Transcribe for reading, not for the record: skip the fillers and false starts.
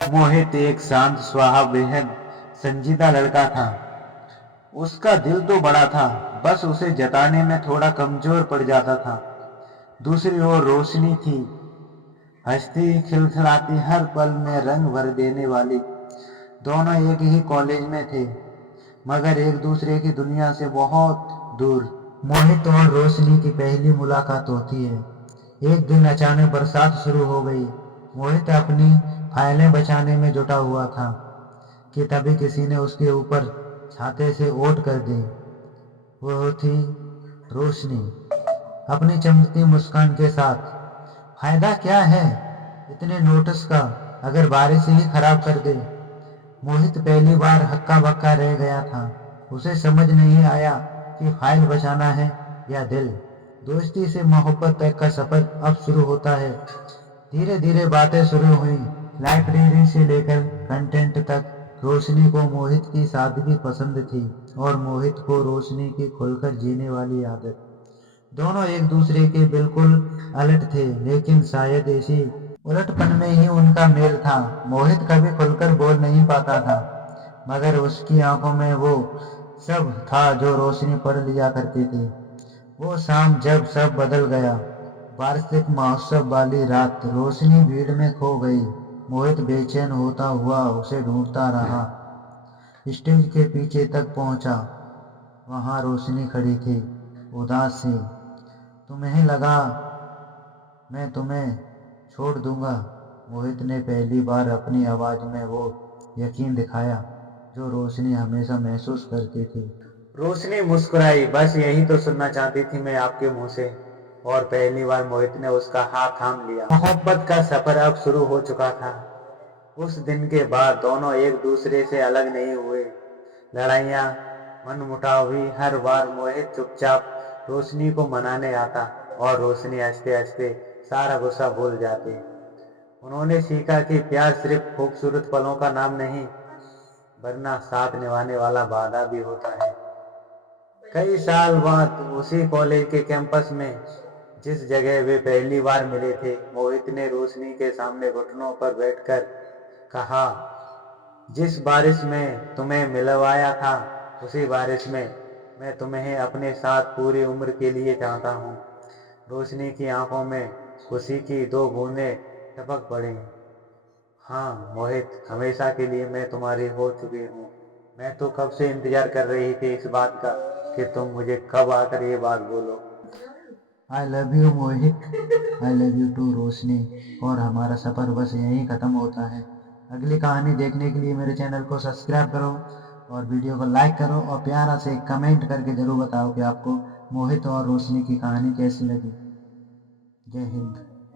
मोहित एक शांत स्वभाव बेहद संजीदा लड़का था। उसका दिल तो बड़ा था, बस उसे जताने में थोड़ा कमजोर पड़ जाता था। दूसरी ओर रोशनी थी, हंसती खिलखिलाती, हर पल में रंग भर देने वाली। दोनों एक ही कॉलेज में थे, मगर एक दूसरे की दुनिया से बहुत दूर। मोहित और रोशनी की पहली मुलाकात होती है। एक दिन अचानक बरसात शुरू हो गई। मोहित अपनी फाइलें बचाने में जुटा हुआ था कि तभी किसी ने उसके ऊपर छाते से ओट कर दी। वो थी रोशनी, अपनी चमकती मुस्कान के साथ। फायदा क्या है इतने नोटिस का, अगर बारिश ही खराब कर दे। मोहित पहली बार हक्का बक्का रह गया था। उसे समझ नहीं आया कि फाइल बचाना है या दिल। दोस्ती से मोहब्बत तक का सफर अब शुरू होता है। धीरे धीरे बातें शुरू हुई, लाइब्रेरी से लेकर कंटेंट तक। रोशनी को मोहित की सादगी पसंद थी और मोहित को रोशनी की खुलकर जीने वाली आदत। दोनों एक दूसरे के बिल्कुल अलग थे, लेकिन शायद इसी उलटपन में ही उनका मेल था। मोहित कभी खुलकर बोल नहीं पाता था, मगर उसकी आंखों में वो सब था जो रोशनी पढ़ लिया करती थी। वो शाम जब सब बदल गया, वार्षिक महोत्सव वाली रात, रोशनी भीड़ में खो गई। मोहित बेचैन होता हुआ उसे ढूंढता रहा। स्टेज के पीछे तक पहुंचा, वहां रोशनी खड़ी थी, उदास सी। तुम्हें लगा मैं तुम्हें छोड़ दूंगा? मोहित ने पहली बार अपनी आवाज में वो यकीन दिखाया जो रोशनी हमेशा महसूस करती थी। रोशनी मुस्कुराई, बस यही तो सुनना चाहती थी मैं आपके मुंह से। और पहली बार मोहित ने उसका हाथ थाम लिया। मोहब्बत का सफर अब शुरू हो चुका था। उस दिन के बाद दोनों एक दूसरे से अलग नहीं हुए। लड़ाइयाँ, मनमुटाव हुई, हर बार मोहित चुपचाप रोशनी को मनाने आता और रोशनी हंसते हंसते सारा गुस्सा भूल जाती। उन्होंने सीखा कि प्यार सिर्फ खूबसूरत पलों का नाम नहीं, वरना साथ निभाने वाला वादा भी होता है। कई साल बाद उसी कॉलेज के कैंपस में, जिस जगह वे पहली बार मिले थे, मोहित ने रोशनी के सामने घुटनों पर बैठकर कहा, जिस बारिश में तुम्हें मिलवाया था, उसी बारिश में मैं तुम्हें अपने साथ पूरी उम्र के लिए चाहता हूँ। रोशनी की आंखों में खुशी की दो बूंदें टपक पड़ी। हाँ मोहित, हमेशा के लिए मैं तुम्हारी हो चुकी हूँ। मैं तो कब से इंतजार कर रही थी इस बात का कि तुम मुझे कब आकर ये बात बोलो। I love you Mohit, I love you too Roshni. और हमारा सफर बस यहीं खत्म होता है। अगली कहानी देखने के लिए मेरे चैनल को सब्सक्राइब करो और वीडियो को लाइक करो और प्यारा से कमेंट करके जरूर बताओ कि आपको मोहित और रोशनी की कहानी कैसी लगी। जय हिंद।